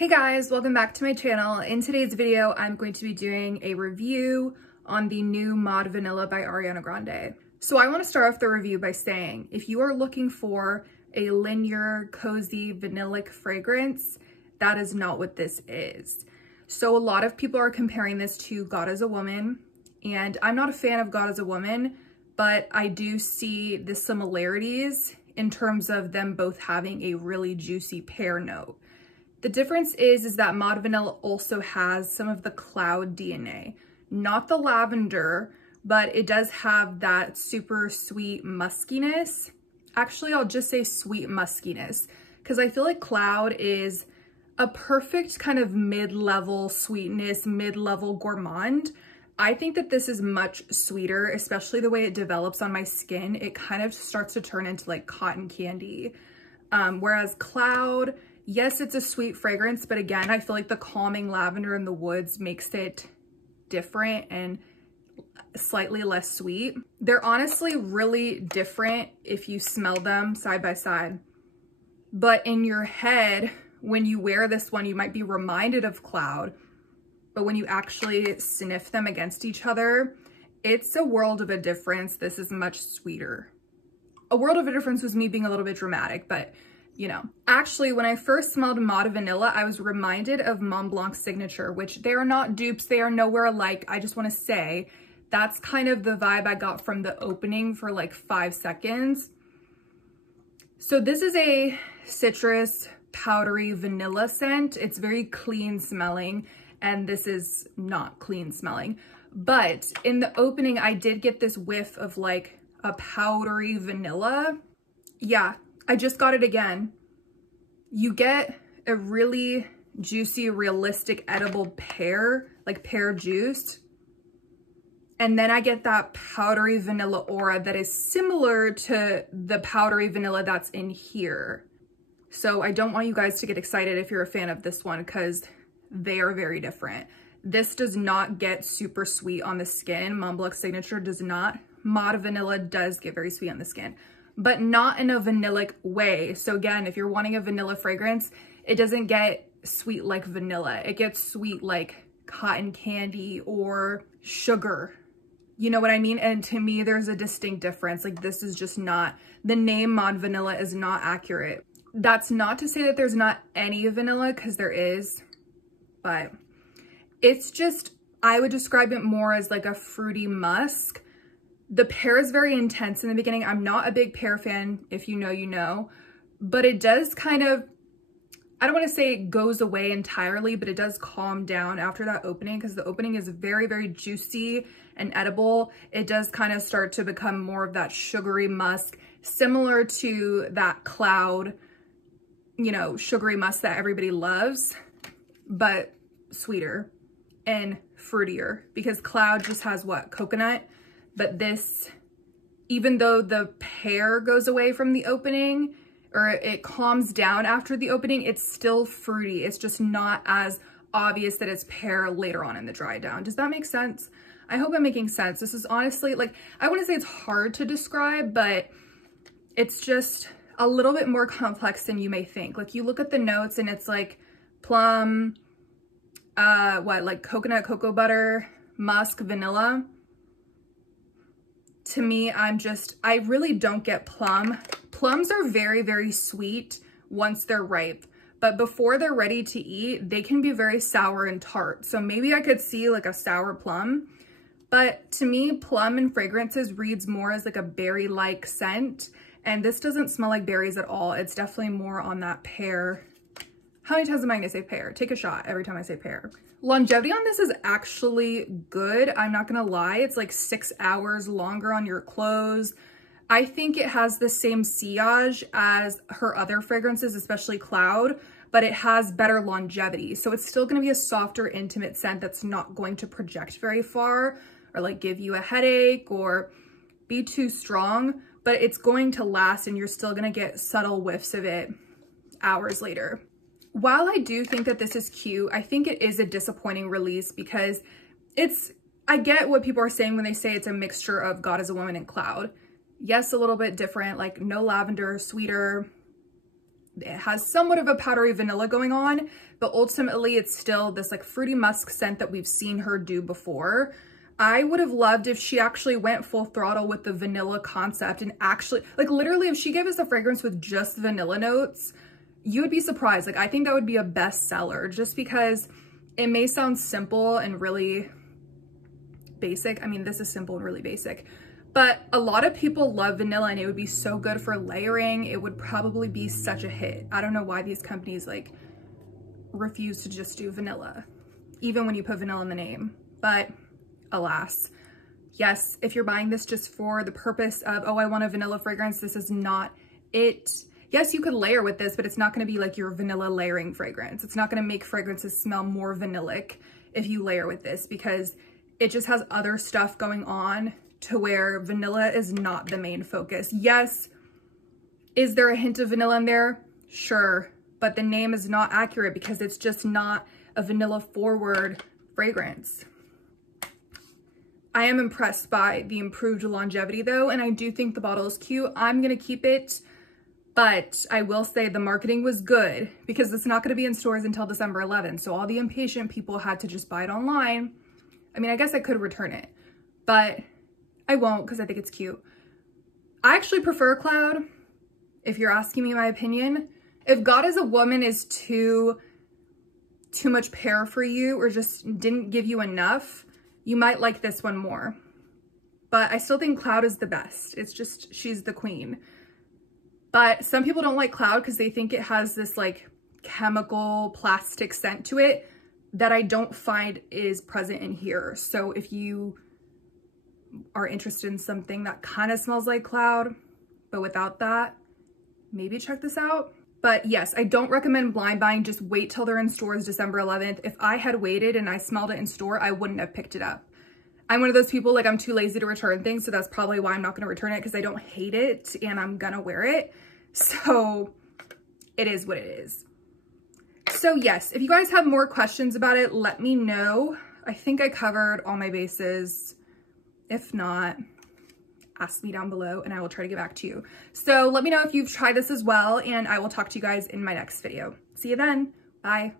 Hey guys, welcome back to my channel. In today's video, I'm going to be doing a review on the new Mod Vanilla by Ariana Grande. So I want to start off the review by saying, if you are looking for a linear, cozy, vanillic fragrance, that is not what this is. So a lot of people are comparing this to God as a Woman, and I'm not a fan of God as a Woman, but I do see the similarities in terms of them both having a really juicy pear note. The difference is that Mod Vanilla also has some of the cloud DNA, not the lavender, but it does have that super sweet muskiness. Actually, I'll just say sweet muskiness, because I feel like cloud is a perfect kind of mid-level sweetness, mid-level gourmand. I think that this is much sweeter, especially the way it develops on my skin. It kind of starts to turn into like cotton candy. Whereas cloud, yes, it's a sweet fragrance, but again, I feel like the calming lavender in the woods makes it different and slightly less sweet. They're honestly really different if you smell them side by side. But in your head, when you wear this one, you might be reminded of cloud, but when you actually sniff them against each other, it's a world of a difference. This is much sweeter. A world of a difference was me being a little bit dramatic, but you know. Actually, when I first smelled Mod Vanilla, I was reminded of Mont Blanc's Signature, which they are not dupes. They are nowhere alike. I just want to say that's kind of the vibe I got from the opening for like 5 seconds. So this is a citrus, powdery vanilla scent. It's very clean smelling, and this is not clean smelling. But in the opening, I did get this whiff of like a powdery vanilla. Yeah. I just got it again. You get a really juicy, realistic, edible pear, like pear juice. And then I get that powdery vanilla aura that is similar to the powdery vanilla that's in here. So I don't want you guys to get excited if you're a fan of this one, because they are very different. This does not get super sweet on the skin. Mont Blanc Signature does not. Mod Vanilla does get very sweet on the skin, but not in a vanillic way. So again, if you're wanting a vanilla fragrance, it doesn't get sweet like vanilla. It gets sweet like cotton candy or sugar. You know what I mean? And to me, there's a distinct difference. Like, this is just not, the name Mod Vanilla is not accurate. That's not to say that there's not any vanilla, because there is, but it's just, I would describe it more as like a fruity musk. The pear is very intense in the beginning. I'm not a big pear fan. If you know, you know. But it does kind of, I don't want to say it goes away entirely, but it does calm down after that opening, because the opening is very, very juicy and edible. It does kind of start to become more of that sugary musk, similar to that cloud, you know, sugary musk that everybody loves, but sweeter and fruitier, because cloud just has what? Coconut. But this, even though the pear goes away from the opening, or it calms down after the opening, it's still fruity. It's just not as obvious that it's pear later on in the dry down. Does that make sense? I hope I'm making sense. This is honestly, like, I wouldn't say it's hard to describe, but it's just a little bit more complex than you may think. Like, you look at the notes and it's like plum, like coconut, cocoa butter, musk, vanilla. To me, I really don't get plum. Plums are very, very sweet once they're ripe, but before they're ready to eat, they can be very sour and tart. So maybe I could see like a sour plum, but to me, plum in fragrances reads more as like a berry-like scent, and this doesn't smell like berries at all. It's definitely more on that pear. How many times am I gonna say pear? Take a shot every time I say pear. Longevity on this is actually good. I'm not gonna lie. It's like 6 hours longer on your clothes. I think it has the same sillage as her other fragrances, especially Cloud, but it has better longevity. So it's still gonna be a softer, intimate scent that's not going to project very far or like give you a headache or be too strong, but it's going to last and you're still gonna get subtle whiffs of it hours later. While I do think that this is cute, I think it is a disappointing release, because I get what people are saying when they say it's a mixture of God as a Woman and Cloud. Yes, a little bit different, like no lavender, sweeter, it has somewhat of a powdery vanilla going on, but ultimately it's still this like fruity musk scent that we've seen her do before. I would have loved if she actually went full throttle with the vanilla concept and actually, like literally if she gave us a fragrance with just vanilla notes, you would be surprised. Like I think that would be a bestseller just because it may sound simple and really basic. I mean, this is simple and really basic, but a lot of people love vanilla and it would be so good for layering. It would probably be such a hit. I don't know why these companies like refuse to just do vanilla, even when you put vanilla in the name, but alas. Yes, if you're buying this just for the purpose of, oh, I want a vanilla fragrance, this is not it. Yes, you could layer with this, but it's not going to be like your vanilla layering fragrance. It's not going to make fragrances smell more vanillic if you layer with this because it just has other stuff going on to where vanilla is not the main focus. Yes, is there a hint of vanilla in there? Sure, but the name is not accurate because it's just not a vanilla forward fragrance. I am impressed by the improved longevity though, and I do think the bottle is cute. I'm gonna keep it, but I will say the marketing was good because it's not gonna be in stores until December 11th. So all the impatient people had to just buy it online. I mean, I guess I could return it, but I won't because I think it's cute. I actually prefer Cloud, if you're asking me my opinion. If God is a Woman is too much pear for you or just didn't give you enough, you might like this one more. But I still think Cloud is the best. It's just, she's the queen. But some people don't like Cloud because they think it has this like chemical plastic scent to it that I don't find is present in here. So if you are interested in something that kind of smells like Cloud, but without that, maybe check this out. But yes, I don't recommend blind buying. Just wait till they're in stores December 11th. If I had waited and I smelled it in store, I wouldn't have picked it up. I'm one of those people, like I'm too lazy to return things. So that's probably why I'm not going to return it because I don't hate it and I'm going to wear it. So it is what it is. So yes, if you guys have more questions about it, let me know. I think I covered all my bases. If not, ask me down below and I will try to get back to you. So let me know if you've tried this as well and I will talk to you guys in my next video. See you then. Bye.